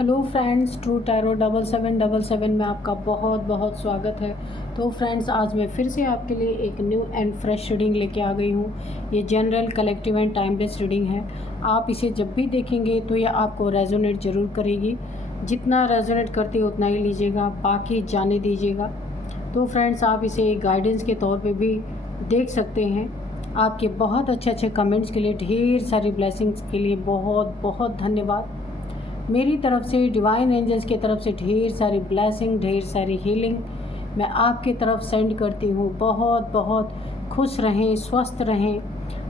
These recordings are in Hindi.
हेलो फ्रेंड्स, ट्रू टैरो 7777 में आपका बहुत बहुत स्वागत है। तो फ्रेंड्स, आज मैं फिर से आपके लिए एक न्यू एंड फ्रेश रीडिंग लेके आ गई हूँ। ये general, collective and timeless reading है। आप इसे जब भी देखेंगे तो ये आपको रेजोनेट ज़रूर करेगी। जितना रेजोनेट करती है उतना ही लीजिएगा, बाकी जाने दीजिएगा। तो फ्रेंड्स, आप इसे एक गाइडेंस के तौर पर भी देख सकते हैं। आपके बहुत अच्छे अच्छे कमेंट्स के लिए, ढेर सारी ब्लेसिंग्स के लिए बहुत बहुत धन्यवाद। मेरी तरफ से, डिवाइन एंजल्स की तरफ से ढेर सारी ब्लेसिंग, ढेर सारी हीलिंग मैं आपकी तरफ सेंड करती हूँ। बहुत बहुत खुश रहें, स्वस्थ रहें।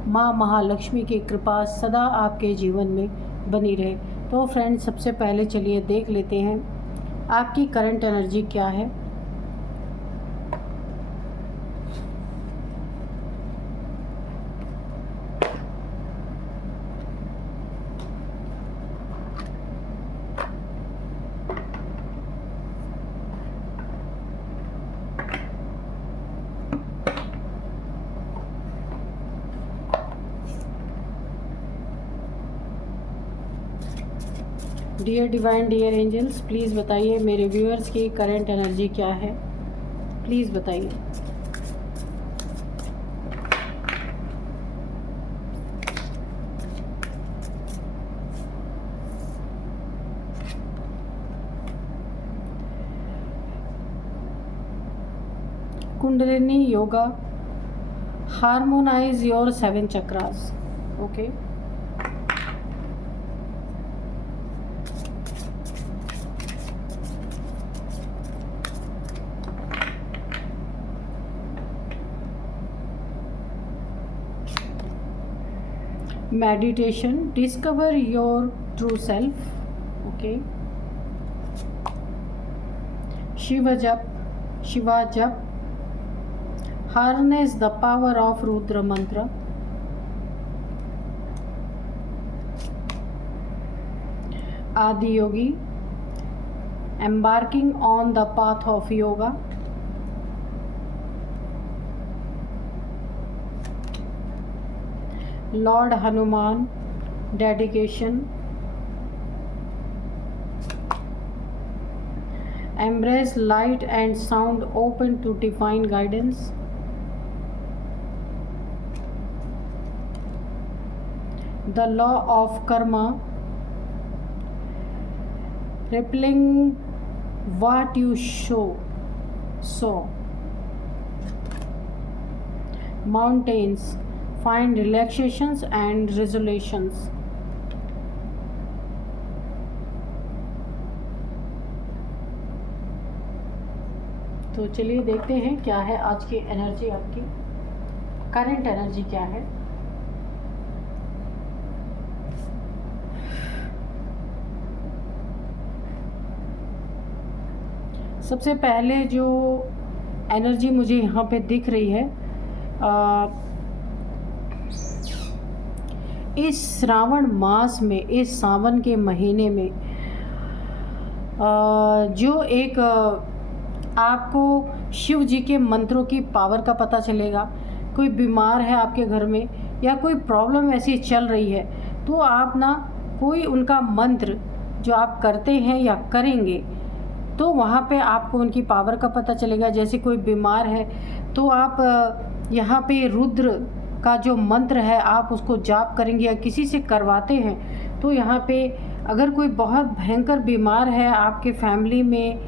माँ महालक्ष्मी की कृपा सदा आपके जीवन में बनी रहे। तो फ्रेंड्स, सबसे पहले चलिए देख लेते हैं आपकी करंट एनर्जी क्या है। Dear divine, dear angels, please बताइए मेरे व्यूअर्स की करंट एनर्जी क्या है। प्लीज़ बताइए। Kundalini yoga, harmonise your 7 chakras. Okay, meditation, discover your true self. Okay, shiva jap, harness the power of rudra mantra. Adi yogi, embarking on the path of yoga. Lord Hanuman, dedication. Embrace light and sound, open to divine guidance. The law of karma, repelling what you sow. Mountains, find relaxations and resolutions. तो चलिए देखते हैं क्या है आज की एनर्जी, आपकी करंट एनर्जी क्या है। सबसे पहले जो एनर्जी मुझे यहाँ पे दिख रही है, इस श्रावण मास में, इस सावन के महीने में जो एक आपको शिव जी के मंत्रों की पावर का पता चलेगा। कोई बीमार है आपके घर में या कोई प्रॉब्लम ऐसी चल रही है, तो आप ना कोई उनका मंत्र जो आप करते हैं या करेंगे, तो वहाँ पे आपको उनकी पावर का पता चलेगा। जैसे कोई बीमार है तो आप यहाँ पे रुद्र का जो मंत्र है आप उसको जाप करेंगे, या किसी से करवाते हैं तो यहाँ पे अगर कोई बहुत भयंकर बीमार है आपके फैमिली में,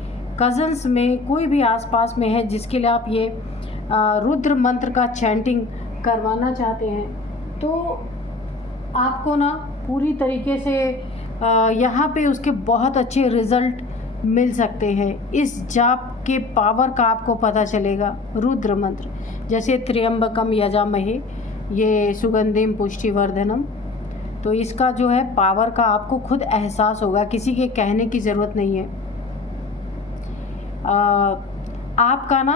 कज़न्स में, कोई भी आसपास में है जिसके लिए आप ये रुद्र मंत्र का चैंटिंग करवाना चाहते हैं, तो आपको ना पूरी तरीके से यहाँ पे उसके बहुत अच्छे रिज़ल्ट मिल सकते हैं। इस जाप के पावर का आपको पता चलेगा। रुद्र मंत्र जैसे त्र्यंबकम यजामहे, ये सुगंधिम पुष्टिवर्धनम, तो इसका जो है पावर का आपको खुद एहसास होगा, किसी के कहने की ज़रूरत नहीं है। आपका ना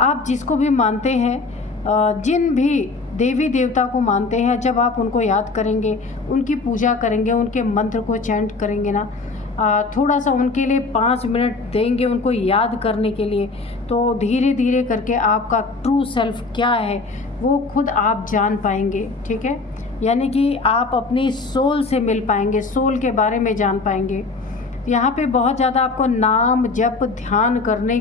आप जिसको भी मानते हैं, जिन भी देवी देवता को मानते हैं, जब आप उनको याद करेंगे, उनकी पूजा करेंगे, उनके मंत्र को चैंट करेंगे ना, थोड़ा सा उनके लिए 5 मिनट देंगे उनको याद करने के लिए, तो धीरे धीरे करके आपका ट्रू सेल्फ क्या है वो खुद आप जान पाएंगे। ठीक है, यानी कि आप अपनी सोल से मिल पाएंगे, सोल के बारे में जान पाएंगे। यहाँ पे बहुत ज़्यादा आपको नाम जप ध्यान करने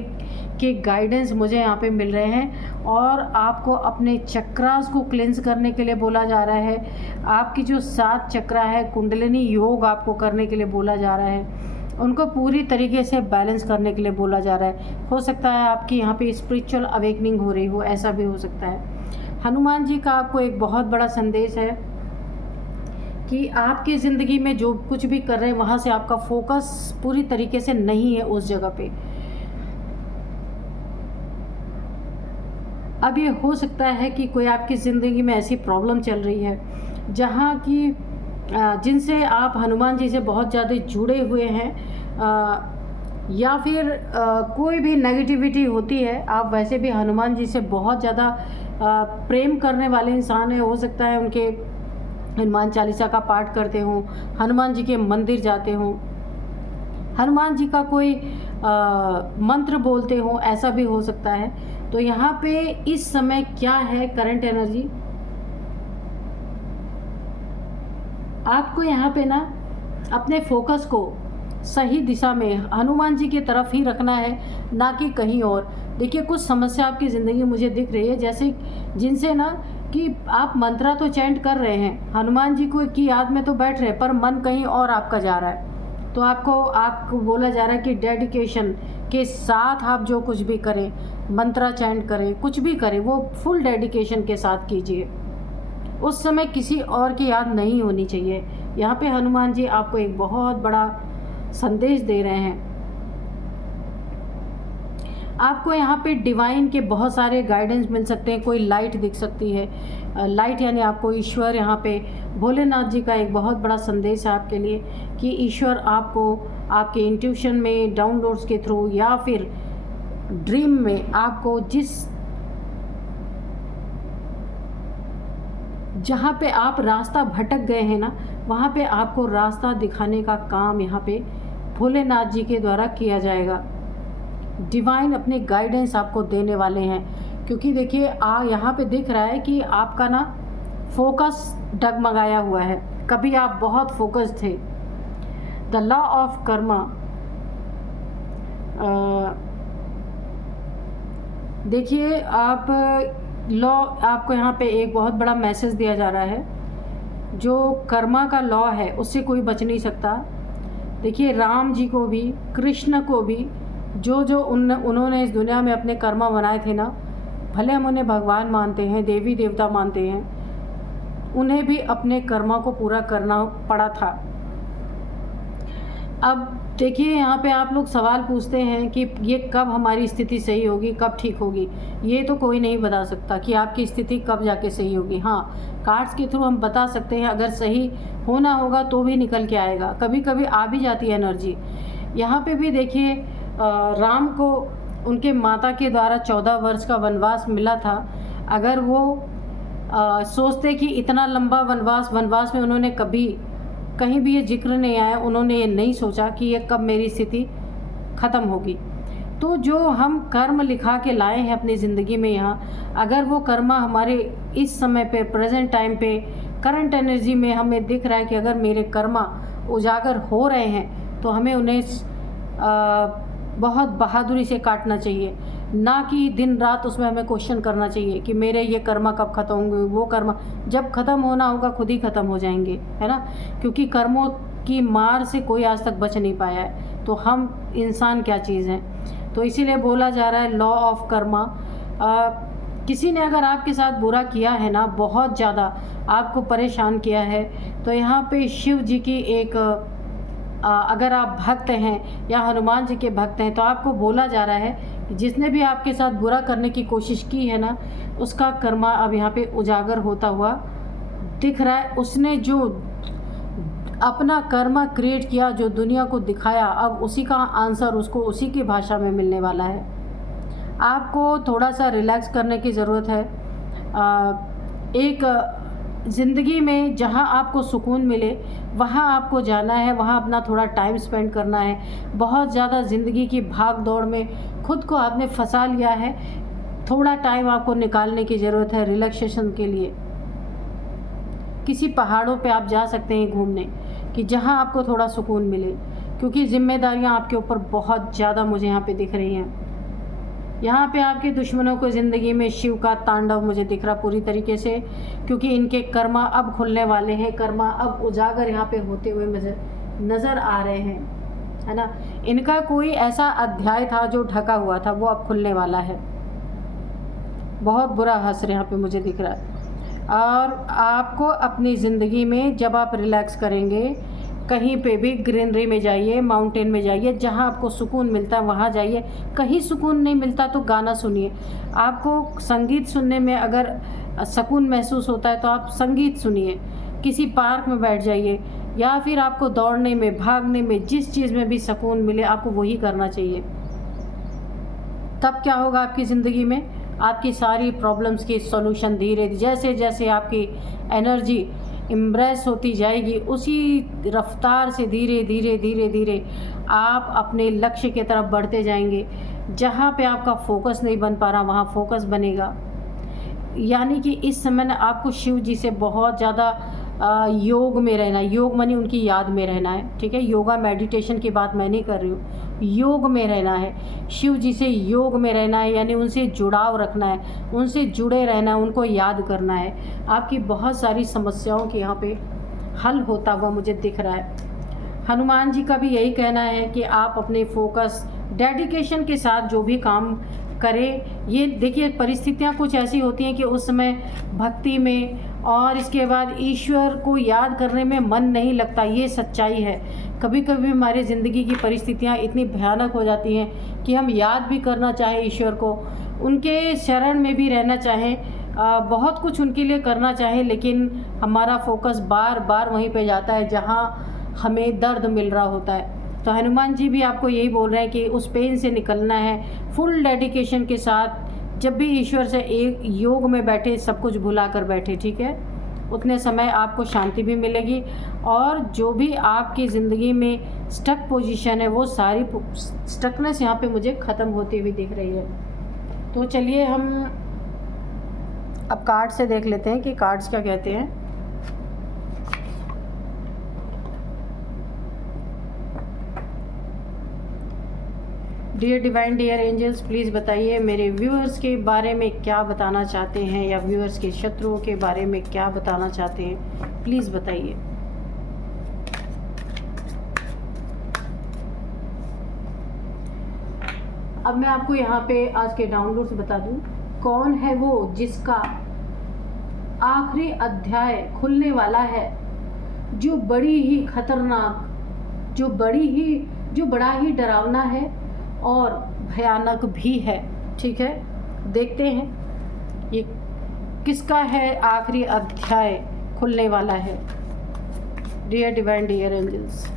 के गाइडेंस मुझे यहाँ पे मिल रहे हैं, और आपको अपने चक्रास को क्लेंस करने के लिए बोला जा रहा है। आपकी जो 7 चक्रा है, कुंडलिनी योग आपको करने के लिए बोला जा रहा है, उनको पूरी तरीके से बैलेंस करने के लिए बोला जा रहा है। हो सकता है आपकी यहाँ पे स्पिरिचुअल अवेकनिंग हो रही हो, ऐसा भी हो सकता है। हनुमान जी का आपको एक बहुत बड़ा संदेश है कि आपकी ज़िंदगी में जो कुछ भी कर रहे हैं वहाँ से आपका फोकस पूरी तरीके से नहीं है उस जगह पे। अब ये हो सकता है कि कोई आपकी ज़िंदगी में ऐसी प्रॉब्लम चल रही है जहाँ की जिनसे आप हनुमान जी से बहुत ज़्यादा जुड़े हुए हैं, या फिर कोई भी नेगेटिविटी होती है। आप वैसे भी हनुमान जी से बहुत ज़्यादा प्रेम करने वाले इंसान हैं। हो सकता है उनके हनुमान चालीसा का पाठ करते हों, हनुमान जी के मंदिर जाते हों, हनुमान जी का कोई मंत्र बोलते हों, ऐसा भी हो सकता है। तो यहाँ पे इस समय क्या है करंट एनर्जी, आपको यहाँ पे ना अपने फोकस को सही दिशा में हनुमान जी की तरफ ही रखना है, ना कि कहीं और। देखिए, कुछ समस्या आपकी ज़िंदगी मुझे दिख रही है, जैसे जिनसे ना कि आप मंत्रा तो चैंट कर रहे हैं, हनुमान जी को की याद में तो बैठ रहे हैं, पर मन कहीं और आपका जा रहा है। तो आपको बोला जा रहा है कि डेडिकेशन के साथ आप जो कुछ भी करें, मंत्रा चैंट करें, कुछ भी करें, वो फुल डेडिकेशन के साथ कीजिए। उस समय किसी और की याद नहीं होनी चाहिए। यहाँ पे हनुमान जी आपको एक बहुत बड़ा संदेश दे रहे हैं। आपको यहाँ पे डिवाइन के बहुत सारे गाइडेंस मिल सकते हैं। कोई लाइट दिख सकती है, लाइट यानी आपको ईश्वर, यहाँ पे भोलेनाथ जी का एक बहुत बड़ा संदेश है आपके लिए कि ईश्वर आपको आपके इंट्यूशन में, डाउनलोड्स के थ्रू, या फिर ड्रीम में आपको जहाँ पे आप रास्ता भटक गए हैं ना, वहाँ पे आपको रास्ता दिखाने का काम यहाँ पे भोलेनाथ जी के द्वारा किया जाएगा। डिवाइन अपने गाइडेंस आपको देने वाले हैं, क्योंकि देखिए यहाँ पे दिख रहा है कि आपका ना फोकस डगमगाया हुआ है। कभी आप बहुत फोकस थे। द लॉ ऑफ कर्मा, देखिए आप लॉ, आपको यहाँ पे एक बहुत बड़ा मैसेज दिया जा रहा है। जो कर्मा का लॉ है उससे कोई बच नहीं सकता। देखिए, राम जी को भी, कृष्ण को भी, जो उन्होंने इस दुनिया में अपने कर्मा बनाए थे ना, भले हम उन्हें भगवान मानते हैं, देवी देवता मानते हैं, उन्हें भी अपने कर्मा को पूरा करना पड़ा था। अब देखिए, यहाँ पे आप लोग सवाल पूछते हैं कि ये कब हमारी स्थिति सही होगी, कब ठीक होगी। ये तो कोई नहीं बता सकता कि आपकी स्थिति कब जाके सही होगी। हाँ, कार्ड्स के थ्रू हम बता सकते हैं, अगर सही होना होगा तो भी निकल के आएगा। कभी कभी आ भी जाती है एनर्जी। यहाँ पे भी देखिए, राम को उनके माता के द्वारा 14 वर्ष का वनवास मिला था। अगर वो सोचते कि इतना लंबा वनवास में उन्होंने कभी कहीं भी ये जिक्र नहीं आया, उन्होंने ये नहीं सोचा कि ये कब मेरी स्थिति ख़त्म होगी। तो जो हम कर्म लिखा के लाए हैं अपनी ज़िंदगी में यहाँ, अगर वो कर्मा हमारे इस समय पे, प्रेजेंट टाइम पे, करंट एनर्जी में हमें दिख रहा है कि अगर मेरे कर्मा उजागर हो रहे हैं, तो हमें उन्हें बहुत बहादुरी से काटना चाहिए, ना कि दिन रात उसमें हमें क्वेश्चन करना चाहिए कि मेरे ये कर्मा कब ख़त्म होंगे। वो कर्मा जब ख़त्म होना होगा खुद ही ख़त्म हो जाएंगे, है ना, क्योंकि कर्मों की मार से कोई आज तक बच नहीं पाया है। तो हम इंसान क्या चीज़ हैं। तो इसीलिए बोला जा रहा है लॉ ऑफ कर्मा। किसी ने अगर आपके साथ बुरा किया है ना, बहुत ज़्यादा आपको परेशान किया है, तो यहाँ पे शिव जी की एक अगर आप भक्त हैं या हनुमान जी के भक्त हैं, तो आपको बोला जा रहा है कि जिसने भी आपके साथ बुरा करने की कोशिश की है ना, उसका कर्मा अब यहाँ पे उजागर होता हुआ दिख रहा है। उसने जो अपना कर्मा क्रिएट किया, जो दुनिया को दिखाया, अब उसी का आंसर उसको उसी की भाषा में मिलने वाला है। आपको थोड़ा सा रिलैक्स करने की ज़रूरत है। एक ज़िंदगी में जहाँ आपको सुकून मिले वहाँ आपको जाना है, वहाँ अपना थोड़ा टाइम स्पेंड करना है। बहुत ज़्यादा ज़िंदगी की भाग दौड़ में खुद को आपने फंसा लिया है, थोड़ा टाइम आपको निकालने की ज़रूरत है रिलैक्सेशन के लिए। किसी पहाड़ों पे आप जा सकते हैं घूमने, कि जहाँ आपको थोड़ा सुकून मिले। क्योंकि ज़िम्मेदारियाँ आपके ऊपर बहुत ज़्यादा मुझे यहाँ पे दिख रही हैं। यहाँ पे आपके दुश्मनों को ज़िंदगी में शिव का तांडव मुझे दिख रहा पूरी तरीके से, क्योंकि इनके कर्मा अब खुलने वाले हैं, कर्मा अब उजागर यहाँ पे होते हुए मुझे नज़र आ रहे हैं, है ना। इनका कोई ऐसा अध्याय था जो ढका हुआ था, वो अब खुलने वाला है। बहुत बुरा असर यहाँ पे मुझे दिख रहा है। और आपको अपनी ज़िंदगी में जब आप रिलैक्स करेंगे, कहीं पे भी ग्रीनरी में जाइए, माउंटेन में जाइए, जहाँ आपको सुकून मिलता है वहाँ जाइए। कहीं सुकून नहीं मिलता तो गाना सुनिए। आपको संगीत सुनने में अगर सुकून महसूस होता है तो आप संगीत सुनिए। किसी पार्क में बैठ जाइए, या फिर आपको दौड़ने में, भागने में, जिस चीज़ में भी सुकून मिले आपको वही करना चाहिए। तब क्या होगा आपकी ज़िंदगी में, आपकी सारी प्रॉब्लम्स की सॉल्यूशन धीरे जैसे जैसे आपकी एनर्जी इम्प्रेस होती जाएगी, उसी रफ्तार से धीरे धीरे धीरे धीरे आप अपने लक्ष्य की तरफ बढ़ते जाएंगे। जहाँ पे आपका फोकस नहीं बन पा रहा वहाँ फोकस बनेगा। यानी कि इस समय ना आपको शिव जी से बहुत ज़्यादा योग में रहना है। योग मानी उनकी याद में रहना है, ठीक है। योगा मेडिटेशन की बात मैं नहीं कर रही हूँ, योग में रहना है। शिव जी से योग में रहना है, यानी उनसे जुड़ाव रखना है, उनसे जुड़े रहना है, उनको याद करना है। आपकी बहुत सारी समस्याओं के यहाँ पे हल होता हुआ मुझे दिख रहा है। हनुमान जी का भी यही कहना है कि आप अपने फोकस, डेडिकेशन के साथ जो भी काम करें। ये देखिए परिस्थितियाँ कुछ ऐसी होती हैं कि उस समय भक्ति में और इसके बाद ईश्वर को याद करने में मन नहीं लगता, ये सच्चाई है। कभी कभी हमारे ज़िंदगी की परिस्थितियाँ इतनी भयानक हो जाती हैं कि हम याद भी करना चाहें ईश्वर को, उनके शरण में भी रहना चाहें, बहुत कुछ उनके लिए करना चाहें, लेकिन हमारा फोकस बार बार वहीं पे जाता है जहाँ हमें दर्द मिल रहा होता है। तो हनुमान जी भी आपको यही बोल रहे हैं कि उस पेन से निकलना है फुल डेडिकेशन के साथ। जब भी ईश्वर से एक योग में बैठे, सब कुछ भुला कर बैठे, ठीक है, उतने समय आपको शांति भी मिलेगी। और जो भी आपकी ज़िंदगी में स्टक पोजीशन है वो सारी स्टकनेस यहाँ पे मुझे ख़त्म होती हुई दिख रही है। तो चलिए हम अब कार्ड से देख लेते हैं कि कार्ड्स क्या कहते हैं। Dear divine, dear angels, please बताइए मेरे व्यूअर्स के बारे में क्या बताना चाहते हैं, या व्यूअर्स के शत्रुओं के बारे में क्या बताना चाहते हैं, प्लीज़ बताइए। अब मैं आपको यहाँ पे आज के डाउनलोड्स बता दूँ। कौन है वो जिसका आखिरी अध्याय खुलने वाला है, जो बड़ी ही खतरनाक, जो बड़ा ही डरावना है और भयानक भी है, ठीक है। देखते हैं ये किसका है आखिरी अध्याय खुलने वाला है। Dear divine, dear angels,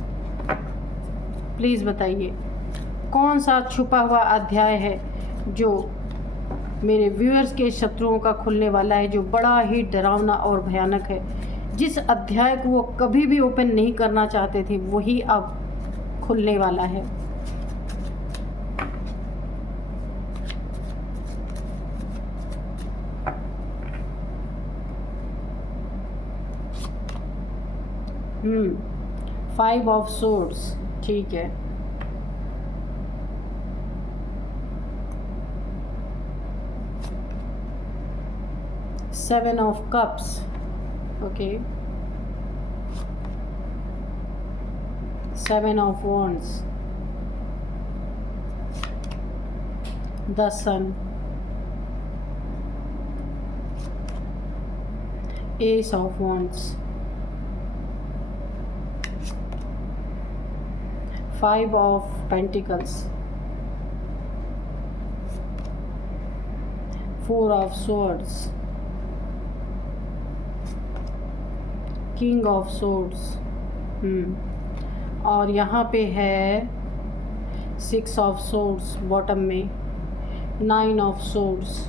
please बताइए कौन सा छुपा हुआ अध्याय है जो मेरे व्यूअर्स के शत्रुओं का खुलने वाला है, जो बड़ा ही डरावना और भयानक है। जिस अध्याय को वो कभी भी ओपन नहीं करना चाहते थे वही अब खुलने वाला है। फाइव ऑफ सोर्ड्स, ठीक है। Seven of cups, okay. Seven of wands, the sun, ace of wands, five of pentacles, four of swords, king of swords, और यहाँ पे है सिक्स ऑफ सोर्ड्स बॉटम में, नाइन ऑफ सोर्ड्स।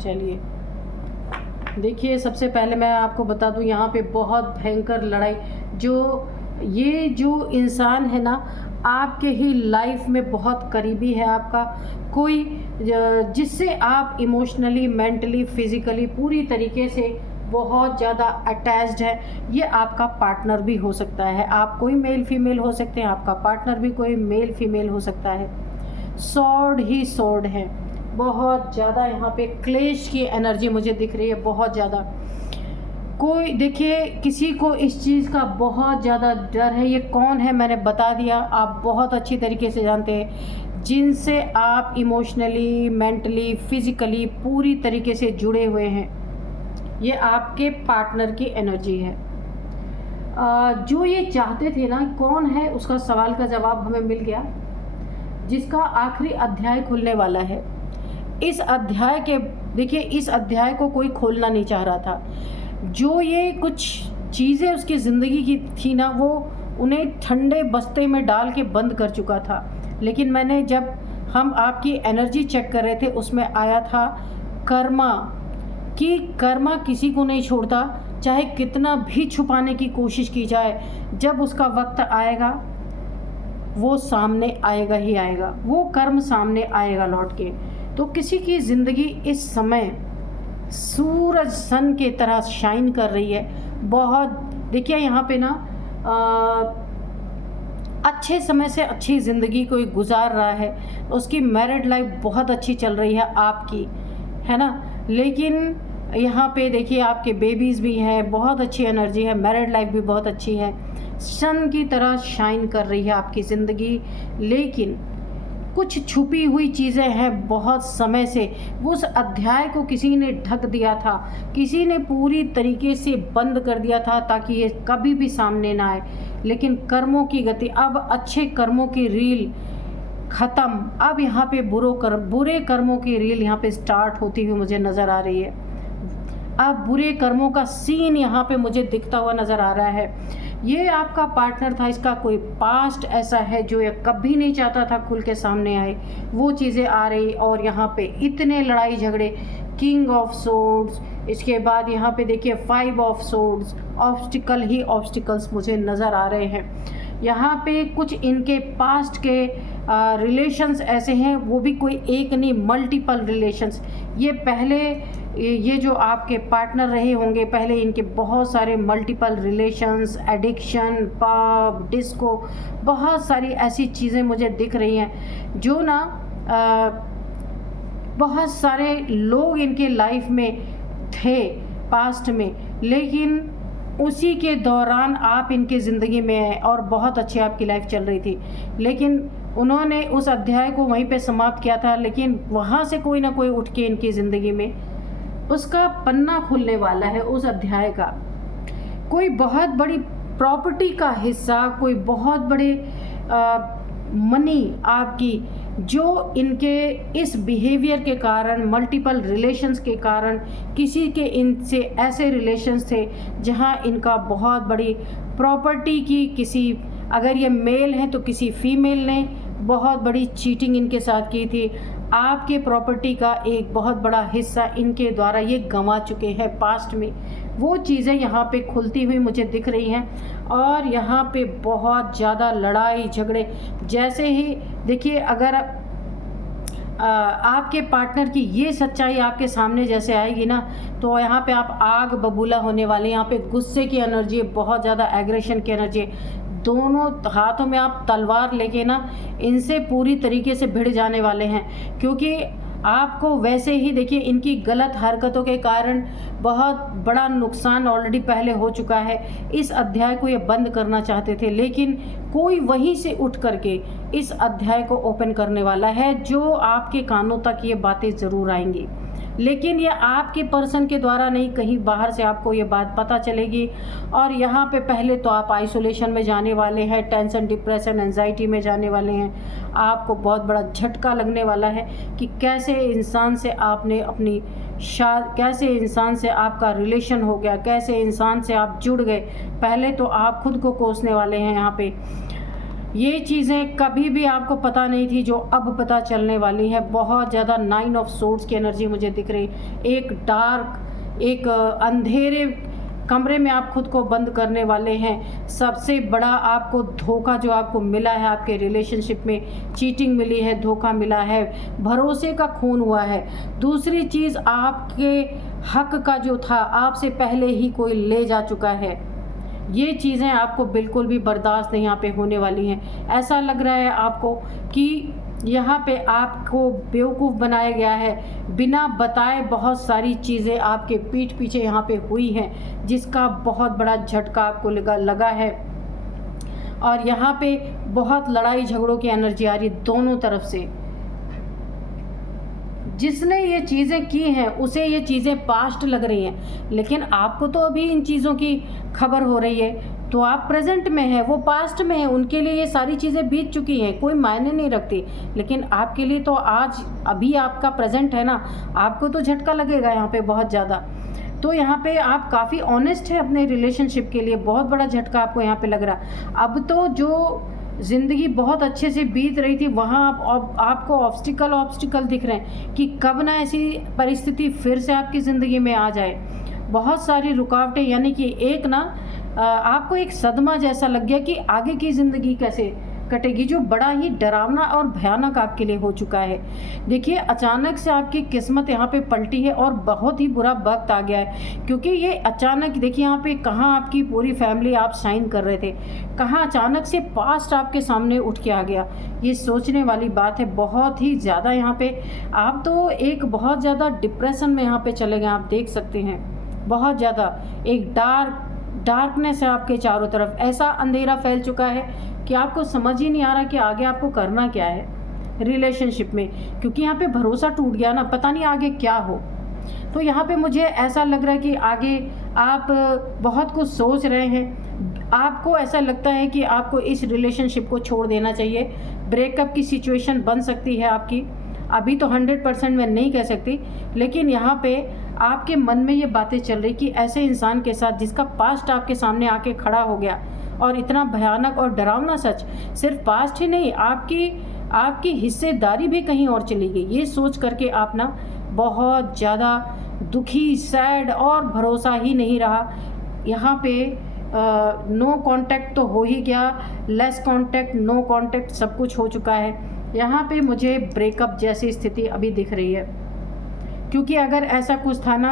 चलिए देखिए, सबसे पहले मैं आपको बता दूँ यहाँ पे बहुत भयंकर लड़ाई, ये जो इंसान है ना आपके ही लाइफ में बहुत करीबी है आपका, कोई जिससे आप इमोशनली, मेंटली, फिज़िकली पूरी तरीके से बहुत ज़्यादा अटैच्ड है, ये आपका पार्टनर भी हो सकता है। आप कोई मेल फीमेल हो सकते हैं, आपका पार्टनर भी कोई मेल फीमेल हो सकता है। सॉर्ड ही सॉर्ड है, बहुत ज़्यादा यहाँ पे क्लेश की एनर्जी मुझे दिख रही है, बहुत ज़्यादा। कोई देखिए, किसी को इस चीज़ का बहुत ज़्यादा डर है। ये कौन है मैंने बता दिया, आप बहुत अच्छी तरीके से जानते हैं, जिनसे आप इमोशनली, मेंटली, फिज़िकली पूरी तरीके से जुड़े हुए हैं। ये आपके पार्टनर की एनर्जी है। जो ये चाहते थे ना, कौन है, उसका सवाल का जवाब हमें मिल गया, जिसका आखिरी अध्याय खुलने वाला है। इस अध्याय के देखिए, इस अध्याय को कोई खोलना नहीं चाह रहा था। जो ये कुछ चीज़ें उसकी ज़िंदगी की थी ना, वो उन्हें ठंडे बस्ते में डाल के बंद कर चुका था। लेकिन मैंने जब हम आपकी एनर्जी चेक कर रहे थे, उसमें आया था कर्मा, कि कर्मा किसी को नहीं छोड़ता, चाहे कितना भी छुपाने की कोशिश की जाए, जब उसका वक्त आएगा वो सामने आएगा ही आएगा, वो कर्म सामने आएगा लौट के। तो किसी की ज़िंदगी इस समय सूरज सन के तरह शाइन कर रही है। बहुत देखिए, यहाँ पे ना अच्छे समय से अच्छी ज़िंदगी कोई गुजार रहा है, उसकी मैरिड लाइफ बहुत अच्छी चल रही है आपकी, है ना। लेकिन यहाँ पे देखिए, आपके बेबीज़ भी हैं, बहुत अच्छी एनर्जी है, मैरिड लाइफ भी बहुत अच्छी है, सन की तरह शाइन कर रही है आपकी ज़िंदगी। लेकिन कुछ छुपी हुई चीज़ें हैं बहुत समय से। उस अध्याय को किसी ने ढक दिया था, किसी ने पूरी तरीके से बंद कर दिया था, ताकि ये कभी भी सामने ना आए। लेकिन कर्मों की गति, अब अच्छे कर्मों की रील ख़त्म, अब यहाँ पे बुरे कर्मों की रील यहाँ पे स्टार्ट होती हुई मुझे नज़र आ रही है। अब बुरे कर्मों का सीन यहाँ पे मुझे दिखता हुआ नज़र आ रहा है। ये आपका पार्टनर था, इसका कोई पास्ट ऐसा है जो ये कभी नहीं चाहता था खुल के सामने आए, वो चीज़ें आ रही। और यहाँ पे इतने लड़ाई झगड़े, किंग ऑफ सोर्ड्स, इसके बाद यहाँ पे देखिए 5 of swords, obstacle he obstacles मुझे नज़र आ रहे हैं। यहाँ पे कुछ इनके पास्ट के रिलेशंस ऐसे हैं, वो भी कोई एक नहीं, मल्टीपल रिलेशंस। ये पहले ये जो आपके पार्टनर रहे होंगे, पहले इनके बहुत सारे multiple relations, addiction, pub, disco, बहुत सारी ऐसी चीज़ें मुझे दिख रही हैं जो ना बहुत सारे लोग इनके लाइफ में थे पास्ट में। लेकिन उसी के दौरान आप इनकी ज़िंदगी में आए और बहुत अच्छी आपकी लाइफ चल रही थी। लेकिन उन्होंने उस अध्याय को वहीं पे समाप्त किया था। लेकिन वहाँ से कोई ना कोई उठ के इनकी ज़िंदगी में उसका पन्ना खुलने वाला है। उस अध्याय का कोई बहुत बड़ी प्रॉपर्टी का हिस्सा, कोई बहुत बड़े मनी आपकी, जो इनके इस बिहेवियर के कारण, मल्टीपल रिलेशंस के कारण, किसी के इनसे ऐसे रिलेशंस थे जहां इनका बहुत बड़ी प्रॉपर्टी की, किसी, अगर ये मेल हैं तो किसी फीमेल ने बहुत बड़ी चीटिंग इनके साथ की थी। आपके प्रॉपर्टी का एक बहुत बड़ा हिस्सा इनके द्वारा ये गंवा चुके हैं पास्ट में। वो चीज़ें यहाँ पे खुलती हुई मुझे दिख रही हैं। और यहाँ पे बहुत ज़्यादा लड़ाई झगड़े, जैसे ही देखिए, अगर आपके पार्टनर की ये सच्चाई आपके सामने जैसे आएगी ना, तो यहाँ पे आप आग बबूला होने वाले। यहाँ पे गुस्से की एनर्जी, बहुत ज़्यादा एग्रेशन की एनर्जी, दोनों हाथों में आप तलवार लेके ना इनसे पूरी तरीके से भिड़ जाने वाले हैं। क्योंकि आपको वैसे ही देखिए, इनकी गलत हरकतों के कारण बहुत बड़ा नुकसान ऑलरेडी पहले हो चुका है। इस अध्याय को ये बंद करना चाहते थे, लेकिन कोई वहीं से उठ करके इस अध्याय को ओपन करने वाला है, जो आपके कानों तक ये बातें ज़रूर आएंगी। लेकिन ये आपके पर्सन के द्वारा नहीं, कहीं बाहर से आपको ये बात पता चलेगी। और यहाँ पे पहले तो आप आइसोलेशन में जाने वाले हैं, टेंशन, डिप्रेशन, एंजाइटी में जाने वाले हैं। आपको बहुत बड़ा झटका लगने वाला है कि कैसे इंसान से आपने अपनी कैसे इंसान से आपका रिलेशन हो गया, कैसे इंसान से आप जुड़ गए। पहले तो आप खुद को कोसने वाले हैं। यहाँ पे ये चीज़ें कभी भी आपको पता नहीं थी, जो अब पता चलने वाली है। बहुत ज़्यादा 9 ऑफ सोर्ड्स की एनर्जी मुझे दिख रही। एक डार्क, एक अंधेरे कमरे में आप खुद को बंद करने वाले हैं। सबसे बड़ा आपको धोखा जो आपको मिला है, आपके रिलेशनशिप में चीटिंग मिली है, धोखा मिला है, भरोसे का खून हुआ है। दूसरी चीज़, आपके हक का जो था आपसे पहले ही कोई ले जा चुका है। ये चीज़ें आपको बिल्कुल भी बर्दाश्त नहीं यहाँ पे होने वाली हैं। ऐसा लग रहा है आपको कि यहाँ पे आपको बेवकूफ़ बनाया गया है, बिना बताए बहुत सारी चीज़ें आपके पीठ पीछे यहाँ पे हुई हैं, जिसका बहुत बड़ा झटका आपको लगा है। और यहाँ पे बहुत लड़ाई झगड़ों की एनर्जी आ रही है दोनों तरफ से। जिसने ये चीज़ें की हैं उसे ये चीज़ें पास्ट लग रही हैं, लेकिन आपको तो अभी इन चीज़ों की खबर हो रही है, तो आप प्रेजेंट में हैं, वो पास्ट में है, उनके लिए ये सारी चीज़ें बीत चुकी हैं, कोई मायने नहीं रखती। लेकिन आपके लिए तो आज अभी आपका प्रेजेंट है ना, आपको तो झटका लगेगा यहाँ पे बहुत ज़्यादा। तो यहाँ पे आप काफ़ी ऑनेस्ट है अपने रिलेशनशिप के लिए, बहुत बड़ा झटका आपको यहाँ पे लग रहा। अब तो जो ज़िंदगी बहुत अच्छे से बीत रही थी, वहाँ आपको ऑब्स्टिकल दिख रहे हैं कि कब ना ऐसी परिस्थिति फिर से आपकी ज़िंदगी में आ जाए। बहुत सारी रुकावटें, यानी कि एक ना आपको एक सदमा जैसा लग गया कि आगे की ज़िंदगी कैसे कटेगी, जो बड़ा ही डरावना और भयानक आपके लिए हो चुका है। देखिए, अचानक से आपकी किस्मत यहाँ पे पलटी है और बहुत ही बुरा वक्त आ गया है, क्योंकि ये अचानक देखिए यहाँ पे कहाँ आपकी पूरी फैमिली आप साइन कर रहे थे, कहाँ अचानक से पास्ट आपके सामने उठ के आ गया। ये सोचने वाली बात है बहुत ही ज़्यादा। यहाँ पे आप तो एक बहुत ज़्यादा डिप्रेशन में यहाँ पे चले गए, आप देख सकते हैं। बहुत ज़्यादा एक डार्कनेस है आपके चारों तरफ, ऐसा अंधेरा फैल चुका है कि आपको समझ ही नहीं आ रहा कि आगे आपको करना क्या है रिलेशनशिप में, क्योंकि यहाँ पे भरोसा टूट गया ना, पता नहीं आगे क्या हो। तो यहाँ पे मुझे ऐसा लग रहा है कि आगे आप बहुत कुछ सोच रहे हैं, आपको ऐसा लगता है कि आपको इस रिलेशनशिप को छोड़ देना चाहिए। ब्रेकअप की सिचुएशन बन सकती है आपकी, अभी तो 100% मैं नहीं कह सकती, लेकिन यहाँ पे आपके मन में ये बातें चल रही कि ऐसे इंसान के साथ जिसका पास्ट आपके सामने आके खड़ा हो गया, और इतना भयानक और डरावना सच, सिर्फ पास्ट ही नहीं, आपकी हिस्सेदारी भी कहीं और चली गई। ये सोच करके आप ना बहुत ज़्यादा दुखी, सैड और भरोसा ही नहीं रहा। यहाँ पे नो कांटेक्ट तो हो ही गया, लेस कांटेक्ट, नो कांटेक्ट, सब कुछ हो चुका है। यहाँ पे मुझे ब्रेकअप जैसी स्थिति अभी दिख रही है, क्योंकि अगर ऐसा कुछ था ना,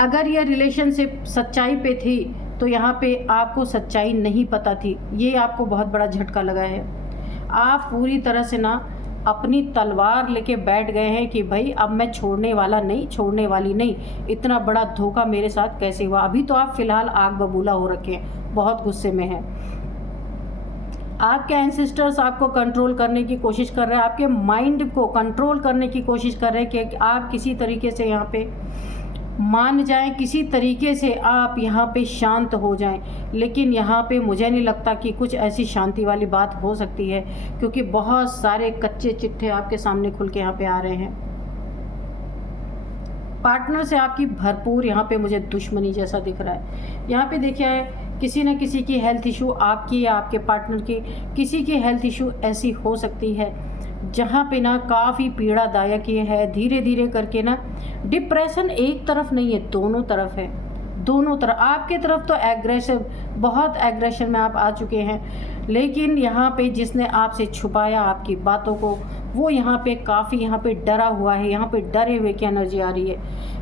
अगर ये रिलेशनशिप सच्चाई पे थी तो यहाँ पे आपको सच्चाई नहीं पता थी। ये आपको बहुत बड़ा झटका लगा है। आप पूरी तरह से ना अपनी तलवार लेके बैठ गए हैं कि भाई अब मैं छोड़ने वाला नहीं, छोड़ने वाली नहीं, इतना बड़ा धोखा मेरे साथ कैसे हुआ। अभी तो आप फिलहाल आग बबूला हो रखे हैं, बहुत गुस्से में हैं। आपके एंसेस्टर्स आपको कंट्रोल करने की कोशिश कर रहे हैं, आपके माइंड को कंट्रोल करने की कोशिश कर रहे हैं कि आप किसी तरीके से यहाँ पे मान जाएं, किसी तरीके से आप यहाँ पे शांत हो जाएं। लेकिन यहाँ पे मुझे नहीं लगता कि कुछ ऐसी शांति वाली बात हो सकती है, क्योंकि बहुत सारे कच्चे चिट्ठे आपके सामने खुल के यहाँ पे आ रहे हैं। पार्टनर से आपकी भरपूर यहाँ पे मुझे दुश्मनी जैसा दिख रहा है। यहाँ पे देखिए, किसी न किसी की हेल्थ इशू, आपकी या आपके पार्टनर की किसी की हेल्थ इशू ऐसी हो सकती है जहाँ पे ना काफ़ी पीड़ादायक ये है। धीरे धीरे करके ना डिप्रेशन एक तरफ नहीं है, दोनों तरफ है, दोनों तरफ। आपके तरफ तो एग्रेसिव, बहुत एग्रेशन में आप आ चुके हैं, लेकिन यहाँ पे जिसने आपसे छुपाया आपकी बातों को, वो यहाँ पे काफ़ी यहाँ पे डरा हुआ है। यहाँ पे डरे हुए की एनर्जी आ रही है।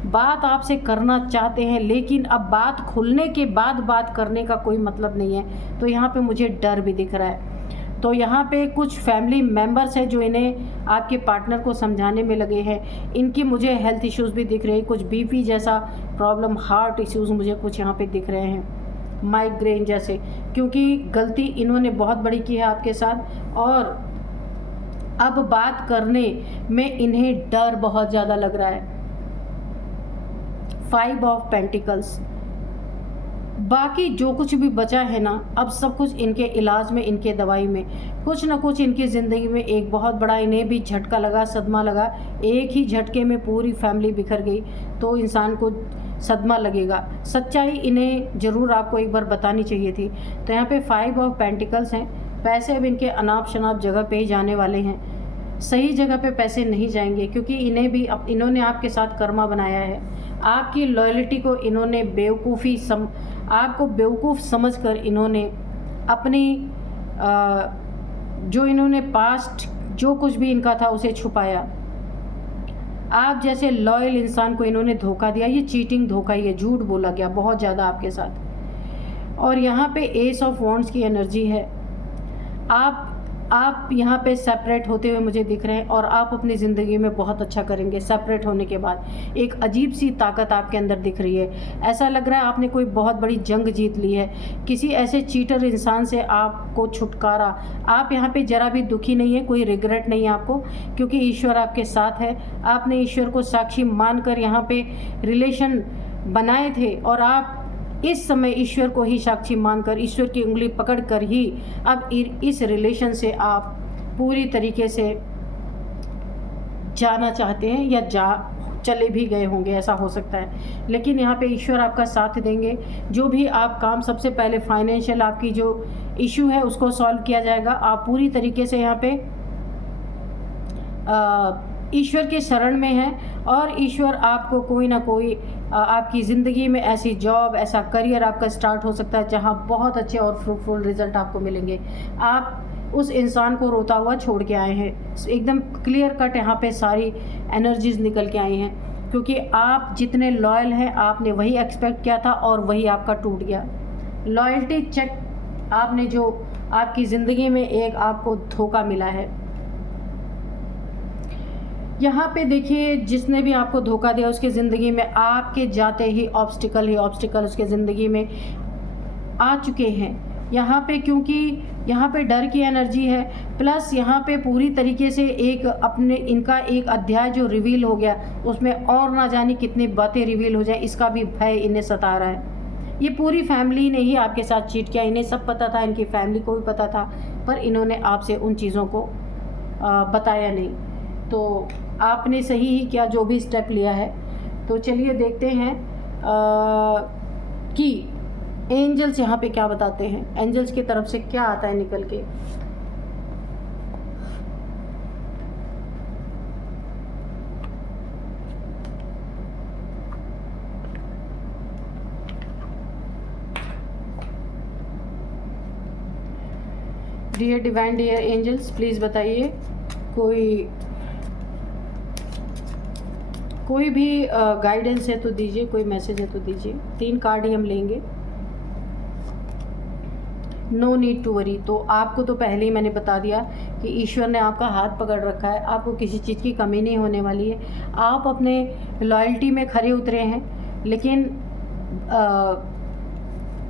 बात आपसे करना चाहते हैं, लेकिन अब बात खुलने के बाद बात करने का कोई मतलब नहीं है। तो यहाँ पे मुझे डर भी दिख रहा है। तो यहाँ पे कुछ फैमिली मेम्बर्स हैं जो इन्हें आपके पार्टनर को समझाने में लगे हैं। इनकी मुझे हेल्थ इश्यूज़ भी दिख रहे हैं, कुछ बीपी जैसा प्रॉब्लम, हार्ट इश्यूज़ मुझे कुछ यहाँ पे दिख रहे हैं, माइग्रेन जैसे, क्योंकि गलती इन्होंने बहुत बड़ी की है आपके साथ। और अब बात करने में इन्हें डर बहुत ज़्यादा लग रहा है। 5 ऑफ पेंटिकल्स, बाकी जो कुछ भी बचा है ना, अब सब कुछ इनके इलाज में, इनके दवाई में, कुछ ना कुछ इनकी ज़िंदगी में एक बहुत बड़ा इन्हें भी झटका लगा, सदमा लगा। एक ही झटके में पूरी फैमिली बिखर गई, तो इंसान को सदमा लगेगा। सच्चाई इन्हें ज़रूर आपको एक बार बतानी चाहिए थी। तो यहाँ पे 5 ऑफ पेंटिकल्स हैं। पैसे अब इनके अनाप शनाप जगह पे ही जाने वाले हैं, सही जगह पे पैसे नहीं जाएंगे, क्योंकि इन्होंने आपके साथ कर्मा बनाया है। आपकी लॉयल्टी को इन्होंने आपको बेवकूफ़ समझकर इन्होंने अपनी जो इन्होंने पास्ट जो कुछ भी इनका था उसे छुपाया। आप जैसे लॉयल इंसान को इन्होंने धोखा दिया, ये चीटिंग धोखा ही है, झूठ बोला गया बहुत ज़्यादा आपके साथ। और यहाँ पे एस ऑफ वॉन्ड्स की एनर्जी है। आप यहाँ पे सेपरेट होते हुए मुझे दिख रहे हैं और आप अपनी ज़िंदगी में बहुत अच्छा करेंगे। सेपरेट होने के बाद एक अजीब सी ताकत आपके अंदर दिख रही है। ऐसा लग रहा है आपने कोई बहुत बड़ी जंग जीत ली है, किसी ऐसे चीटर इंसान से आपको छुटकारा। आप यहाँ पे ज़रा भी दुखी नहीं है, कोई रिग्रेट नहीं है आपको, क्योंकि ईश्वर आपके साथ है। आपने ईश्वर को साक्षी मानकर यहाँ पे रिलेशन बनाए थे और आप इस समय ईश्वर को ही साक्षी मानकर, ईश्वर की उंगली पकड़कर ही अब इस रिलेशन से आप पूरी तरीके से जाना चाहते हैं, या चले भी गए होंगे, ऐसा हो सकता है। लेकिन यहाँ पे ईश्वर आपका साथ देंगे। जो भी आप काम, सबसे पहले फाइनेंशियल आपकी जो इशू है उसको सॉल्व किया जाएगा। आप पूरी तरीके से यहाँ पे ईश्वर के शरण में हैं और ईश्वर आपको कोई ना कोई आपकी ज़िंदगी में ऐसी जॉब, ऐसा करियर आपका स्टार्ट हो सकता है जहां बहुत अच्छे और फ्रूटफुल रिजल्ट आपको मिलेंगे। आप उस इंसान को रोता हुआ छोड़ के आए हैं, एकदम क्लियर कट यहाँ पे सारी एनर्जीज निकल के आई हैं, क्योंकि आप जितने लॉयल हैं आपने वही एक्सपेक्ट किया था और वही आपका टूट गया। लॉयल्टी चेक आपने, जो आपकी ज़िंदगी में एक आपको धोखा मिला है। यहाँ पे देखिए, जिसने भी आपको धोखा दिया उसकी ज़िंदगी में आपके जाते ही ऑब्स्टिकल उसके ज़िंदगी में आ चुके हैं यहाँ पे, क्योंकि यहाँ पे डर की एनर्जी है। प्लस यहाँ पे पूरी तरीके से एक अपने इनका एक अध्याय जो रिवील हो गया, उसमें और ना जाने कितनी बातें रिवील हो जाए, इसका भी भय इन्हें सता रहा है। ये पूरी फैमिली ने ही आपके साथ चीट किया, इन्हें सब पता था, इनकी फैमिली को भी पता था, पर इन्होंने आपसे उन चीज़ों को बताया नहीं। तो आपने सही ही किया जो भी स्टेप लिया है। तो चलिए देखते हैं कि एंजल्स यहाँ पे क्या बताते हैं, एंजल्स की तरफ से क्या आता है निकल के। Dear divine, dear angels, please बताइए कोई भी गाइडेंस है तो दीजिए, कोई मैसेज है तो दीजिए। 3 कार्ड ही हम लेंगे। No need to worry. तो आपको तो पहले ही मैंने बता दिया कि ईश्वर ने आपका हाथ पकड़ रखा है, आपको किसी चीज़ की कमी नहीं होने वाली है। आप अपने लॉयल्टी में खरे उतरे हैं, लेकिन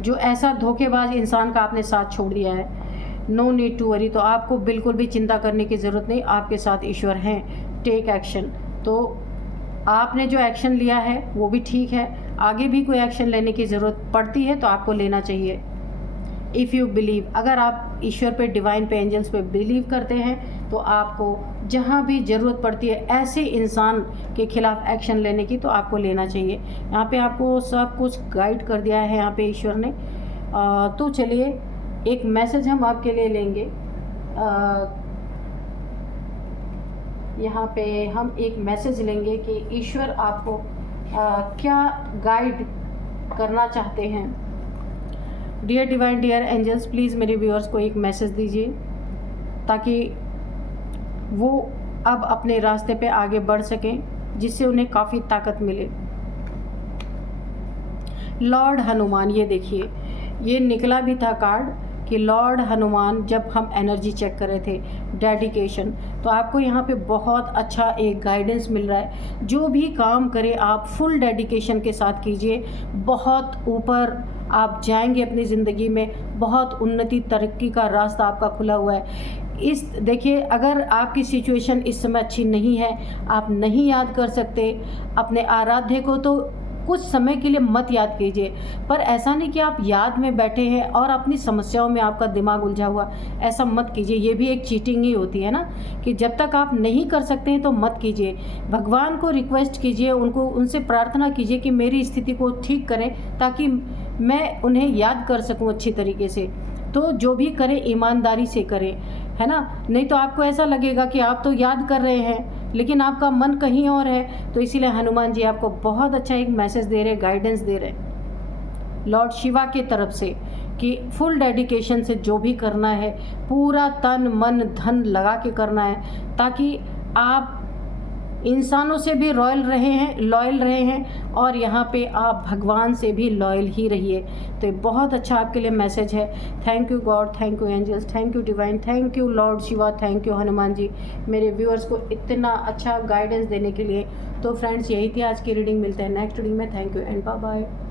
जो ऐसा धोखेबाज इंसान का आपने साथ छोड़ दिया है, नो नीड टू वरी। तो आपको बिल्कुल भी चिंता करने की ज़रूरत नहीं, आपके साथ ईश्वर हैं। Take action. तो आपने जो एक्शन लिया है वो भी ठीक है, आगे भी कोई एक्शन लेने की ज़रूरत पड़ती है तो आपको लेना चाहिए। इफ़ यू बिलीव, अगर आप ईश्वर पे, डिवाइन पे, एंजल्स पे बिलीव करते हैं तो आपको जहाँ भी ज़रूरत पड़ती है ऐसे इंसान के खिलाफ एक्शन लेने की, तो आपको लेना चाहिए। यहाँ पे आपको सब कुछ गाइड कर दिया है यहाँ पे ईश्वर ने। तो चलिए एक मैसेज हम आपके लिए लेंगे। यहाँ पे हम एक मैसेज लेंगे कि ईश्वर आपको क्या गाइड करना चाहते हैं। Dear divine, dear angels, please मेरे व्यूअर्स को एक मैसेज दीजिए ताकि वो अब अपने रास्ते पे आगे बढ़ सकें, जिससे उन्हें काफ़ी ताकत मिले। लॉर्ड हनुमान, ये देखिए, ये निकला भी था कार्ड कि लॉर्ड हनुमान। जब हम एनर्जी चेक कर रहे थे, डेडिकेशन, तो आपको यहाँ पे बहुत अच्छा एक गाइडेंस मिल रहा है। जो भी काम करें आप फुल डेडिकेशन के साथ कीजिए, बहुत ऊपर आप जाएंगे अपनी ज़िंदगी में, बहुत उन्नति, तरक्की का रास्ता आपका खुला हुआ है। देखिए, अगर आपकी सिचुएशन इस समय अच्छी नहीं है, आप नहीं याद कर सकते अपने आराध्य को, तो कुछ समय के लिए मत याद कीजिए। पर ऐसा नहीं कि आप याद में बैठे हैं और अपनी समस्याओं में आपका दिमाग उलझा हुआ, ऐसा मत कीजिए। ये भी एक चीटिंग ही होती है ना, कि जब तक आप नहीं कर सकते हैं तो मत कीजिए। भगवान को रिक्वेस्ट कीजिए, उनसे प्रार्थना कीजिए कि मेरी स्थिति को ठीक करें ताकि मैं उन्हें याद कर सकूं अच्छी तरीके से। तो जो भी करें ईमानदारी से करें, है ना। नहीं तो आपको ऐसा लगेगा कि आप तो याद कर रहे हैं लेकिन आपका मन कहीं और है। तो इसीलिए हनुमान जी आपको बहुत अच्छा एक मैसेज दे रहे, गाइडेंस दे रहे लॉर्ड शिवा की तरफ से कि फुल डेडिकेशन से जो भी करना है, पूरा तन मन धन लगा के करना है, ताकि आप इंसानों से भी लॉयल रहे हैं और यहाँ पे आप भगवान से भी लॉयल ही रहिए। तो ये बहुत अच्छा आपके लिए मैसेज है। Thank you God, thank you angels, thank you divine, thank you lord Shiva, thank you Hanuman ji, मेरे व्यूअर्स को इतना अच्छा गाइडेंस देने के लिए। तो फ्रेंड्स, यही थी आज की रीडिंग। मिलते हैं नेक्स्ट रीडिंग में। Thank you and bye bye.